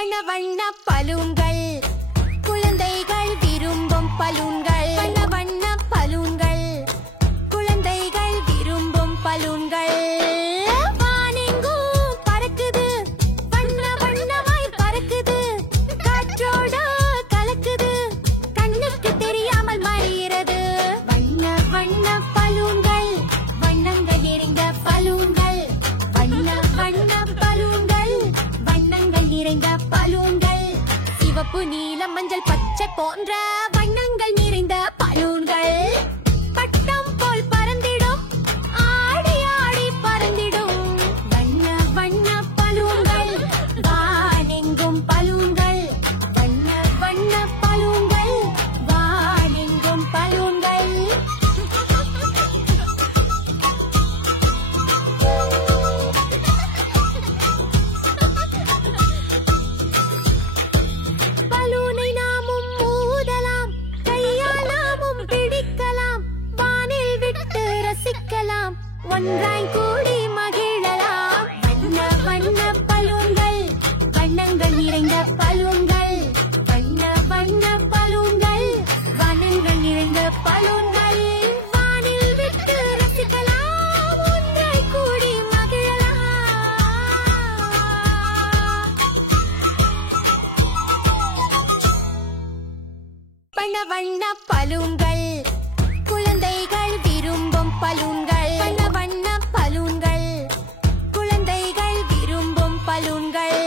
வண்ண வண்ண பலூன்கள் குழந்தைகள் விரும்பும் பலூன்கள் வண்ண வண்ண பலூன்கள் குழந்தைகள் விரும்பும் பலூன்கள் வானெங்கும் பறக்குது வண்ண வண்ணமாய் பறக்குது காற்றோட கலக்குது கண்ணுக்கு தெரியாமல் மறைகிறது வண்ண வண்ண பலூன்கள் வண்ணங்கள் நிறைந்த பலூன்கள் வண்ண வண்ண பலூன்கள் வண்ணங்கள் நிறைந்த பலூன்கள் சிவப்பு நீலம் மஞ்சள் பச்சை போன்ற வண்ணங்கள் நிறைந்த பலூன்கள் பட்டம் போல் பறந்திடும் ஆடி ஆடி பறந்திடும் வண்ண வண்ண பலூன்கள் வானெங்கும் பலூன்கள் வண்ண வண்ண பலூன்கள் வானெங்கும் பலூன்கள் பலூனை நாமும் ஊதலாம் கையால் நாமும் பிடிக்கலாம் வானில் விட்டு ரசிக்கலாம் ஒன்றாய் கூடி மகிழலாம் வண்ண வண்ண பலூன்கள் வண்ணங்கள் நிறைந்த பலூன்கள் வண்ண வண்ண பலூன்கள் வண்ணங்கள் நிறைந்த பலூன்கள் வானில் விட்டு ரசிக்கலாம் ஒன்றாய் கூடி மகிழலாம் வண்ண வண்ண பலூன்கள் குழந்தைகள் விரும்பும் பலூன்கள் வண்ண வண்ண பலூன்கள் குழந்தைகள் விரும்பும் பலூன்கள்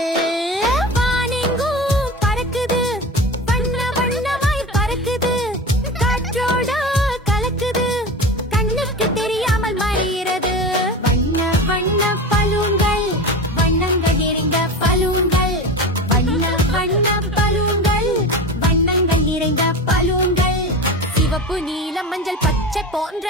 வானெங்கும் பறக்குது வண்ண வண்ணமாய் பறக்குது காற்றோட கலக்குது கண்ணுக்கு தெரியாமல் மறைகிறது வண்ண வண்ண பலூன்கள் வண்ணங்கள் நிறைந்த பலூன்கள் வண்ண வண்ண பலூன்கள் வண்ணங்கள் நிறைந்த பலூன்கள் சிவப்பு நீலம் மஞ்சள் பச்சை போன்ற